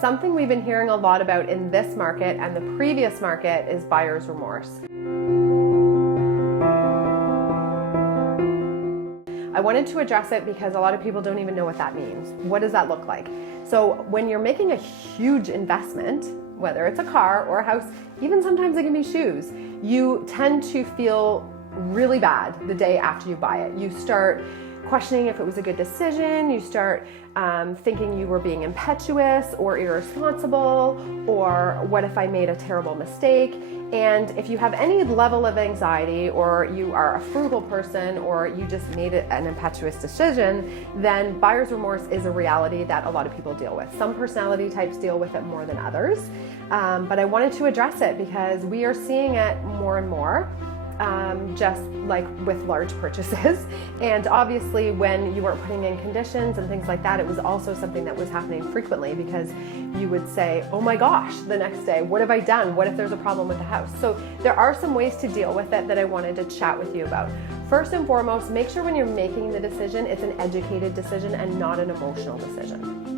Something we've been hearing a lot about in this market and the previous market is buyer's remorse. I wanted to address it because a lot of people don't even know what that means. What does that look like? So when you're making a huge investment, whether it's a car or a house, even sometimes it can be shoes, you tend to feel really bad the day after you buy it. You start questioning if it was a good decision. You start thinking you were being impetuous or irresponsible, or what if I made a terrible mistake? And if you have any level of anxiety, or you are a frugal person, or you just made an impetuous decision, then buyer's remorse is a reality that a lot of people deal with. Some personality types deal with it more than others, but I wanted to address it because we are seeing it more and more. Just like with large purchases. And obviously when you weren't putting in conditions and things like that, it was also something that was happening frequently, because you would say, oh my gosh, the next day, what have I done? What if there's a problem with the house? So there are some ways to deal with it that I wanted to chat with you about. First and foremost, make sure when you're making the decision, it's an educated decision and not an emotional decision.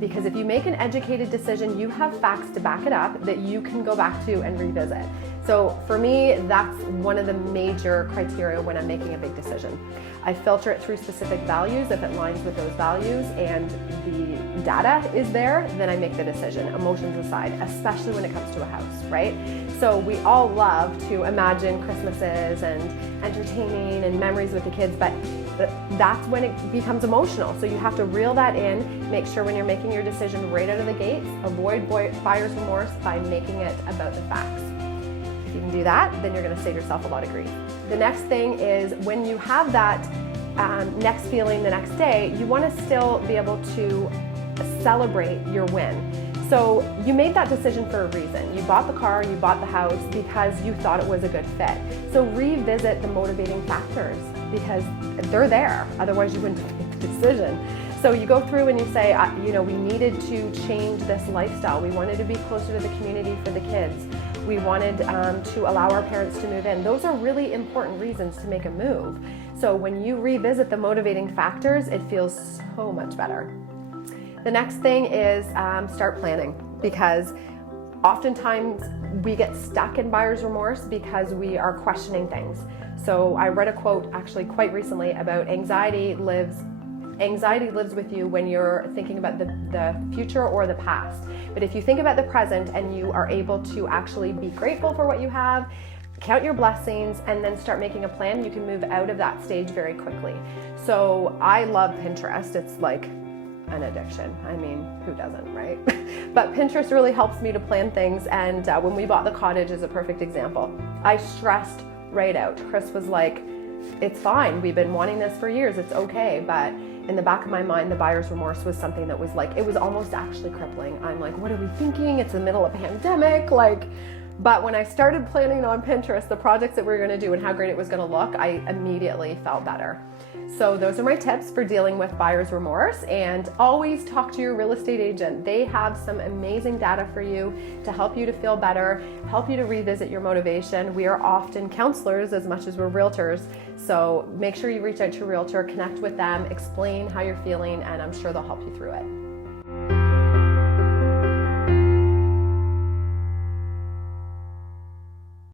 Because if you make an educated decision, you have facts to back it up that you can go back to and revisit. So for me, that's one of the major criteria when I'm making a big decision. I filter it through specific values. If it aligns with those values and the data is there, then I make the decision, emotions aside, especially when it comes to a house, right? So we all love to imagine Christmases and entertaining and memories with the kids, but that's when it becomes emotional. So you have to reel that in, make sure when you're making your decision right out of the gates, avoid buyer's remorse by making it about the facts. If you can do that, then you're going to save yourself a lot of grief. The next thing is when you have that next feeling the next day, you want to still be able to celebrate your win. So you made that decision for a reason. You bought the car, you bought the house because you thought it was a good fit. So revisit the motivating factors because they're there. Otherwise you wouldn't make the decision. So you go through and you say, we needed to change this lifestyle. We wanted to be closer to the community for the kids. We wanted to allow our parents to move in. Those are really important reasons to make a move. So when you revisit the motivating factors, it feels so much better. The next thing is start planning, because oftentimes we get stuck in buyer's remorse because we are questioning things. So I read a quote actually quite recently about anxiety lives with you when you're thinking about the future or the past. But if you think about the present and you are able to actually be grateful for what you have, count your blessings, and then start making a plan, you can move out of that stage very quickly. So I love Pinterest. It's like an addiction. I mean, who doesn't, right? But Pinterest really helps me to plan things, and when we bought the cottage is a perfect example. I stressed right out. Chris was like, it's fine, we've been wanting this for years, it's okay. But in the back of my mind, the buyer's remorse was something that was like, it was almost actually crippling. I'm like, what are we thinking? It's the middle of a pandemic, but when I started planning on Pinterest, the projects that we were gonna do and how great it was gonna look, I immediately felt better. So those are my tips for dealing with buyer's remorse, and always talk to your real estate agent. They have some amazing data for you to help you to feel better, help you to revisit your motivation. We are often counselors as much as we're realtors, so make sure you reach out to your realtor, connect with them, explain how you're feeling, and I'm sure they'll help you through it.